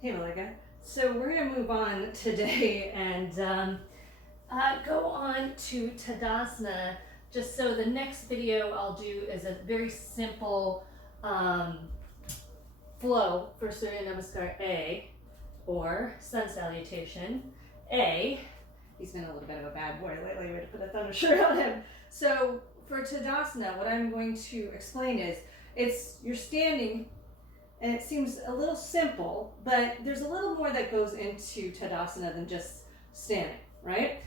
Hey Malika. So we're going to move on today and go on to Tadasana. Just so the next video I'll do is a very simple flow for Surya Namaskar A, or Sun Salutation A. He's been a little bit of a bad boy lately. We had to put a thunder shirt on him. So for Tadasana, what I'm going to explain is you're standing. And it seems a little simple, but there's a little more that goes into Tadasana than just standing, right?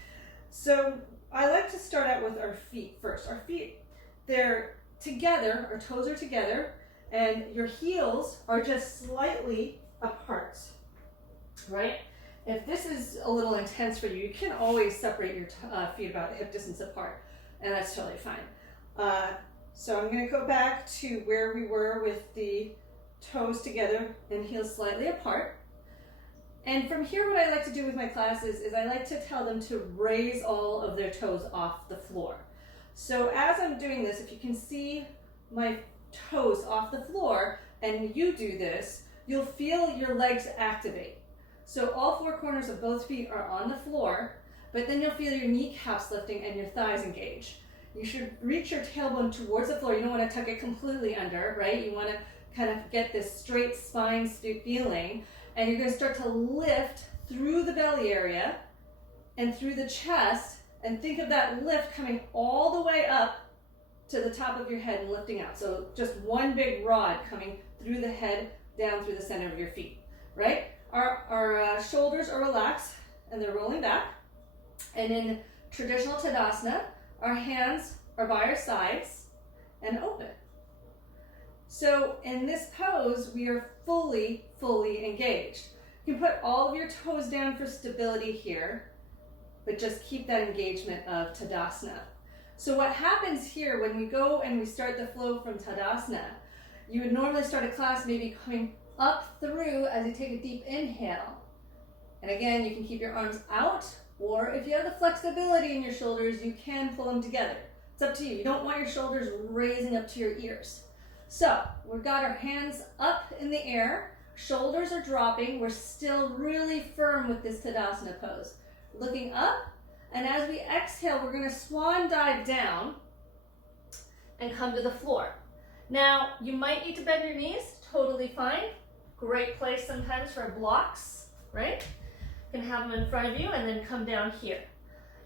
So I like to start out with our feet first. Our feet, they're together, our toes are together, and your heels are just slightly apart, right? If this is a little intense for you, you can always separate your feet about hip distance apart, and that's totally fine. So I'm going to go back to where we were with the toes together and heels slightly apart. And from here, what I like to do with my classes is I like to tell them to raise all of their toes off the floor. So as I'm doing this, if you can see my toes off the floor and you do this, you'll feel your legs activate. So all four corners of both feet are on the floor, but then you'll feel your kneecaps lifting and your thighs engage. You should reach your tailbone towards the floor. You don't want to tuck it completely under, right? You want to kind of get this straight spine feeling, and you're going to start to lift through the belly area and through the chest, and think of that lift coming all the way up to the top of your head and lifting out. So just one big rod coming through the head, down through the center of your feet, right? Our shoulders are relaxed and they're rolling back. And in traditional Tadasana, our hands are by our sides and open. So in this pose, we are fully engaged. You can put all of your toes down for stability here, but just keep that engagement of Tadasana. So what happens here when we go and we start the flow from Tadasana, you would normally start a class maybe coming up through as you take a deep inhale. And again, you can keep your arms out, or if you have the flexibility in your shoulders, you can pull them together. It's up to you. You don't want your shoulders raising up to your ears. So we've got our hands up in the air, shoulders are dropping, we're still really firm with this Tadasana pose. Looking up, and as we exhale, we're going to swan dive down and come to the floor. Now, you might need to bend your knees, totally fine. Great place sometimes for blocks, right? You can have them in front of you and then come down here.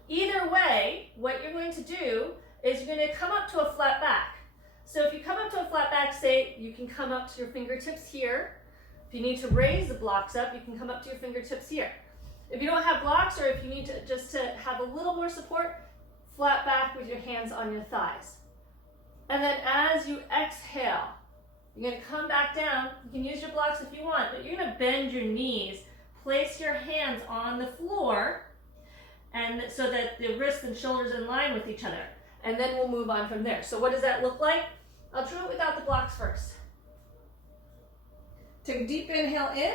Either way, what you're going to do is you're going to come up to a flat back. So if you come up to a flat back, say you can come up to your fingertips here. If you need to raise the blocks up, you can come up to your fingertips here. If you don't have blocks, or if you need to just to have a little more support, flat back with your hands on your thighs. And then as you exhale, you're going to come back down. You can use your blocks if you want, but you're going to bend your knees, place your hands on the floor, and so that the wrists and shoulders are in line with each other. And then we'll move on from there. So what does that look like? I'll do it without the blocks first. Take a deep inhale in,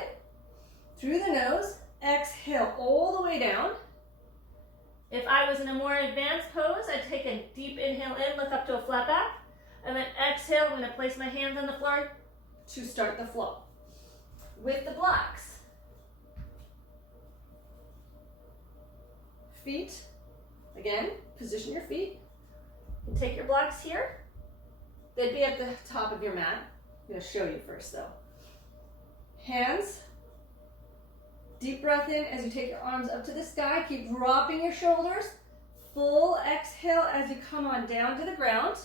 through the nose, exhale all the way down. If I was in a more advanced pose, I'd take a deep inhale in, look up to a flat back, and then exhale, I'm gonna place my hands on the floor to start the flow. With the blocks. Feet, again, position your feet. And take your blocks here. They'd be at the top of your mat. I'm going to show you first though. Hands. Deep breath in as you take your arms up to the sky. Keep dropping your shoulders. Full exhale as you come on down to the ground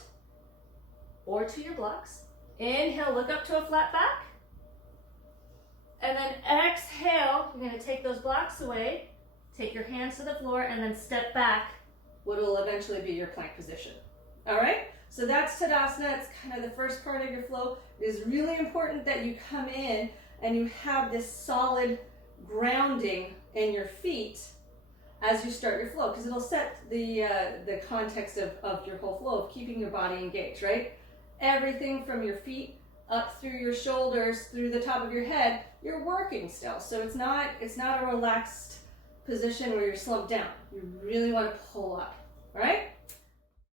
or to your blocks. Inhale, look up to a flat back. And then exhale, you're going to take those blocks away. Take your hands to the floor and then step back, what will eventually be your plank position. All right, so that's Tadasana. It's kind of the first part of your flow. It is really important that you come in and you have this solid grounding in your feet as you start your flow, because it'll set the context of your whole flow of keeping your body engaged, right? Everything from your feet up through your shoulders, through the top of your head, you're working still. So it's not a relaxed position where you're slumped down. You really want to pull up, all right?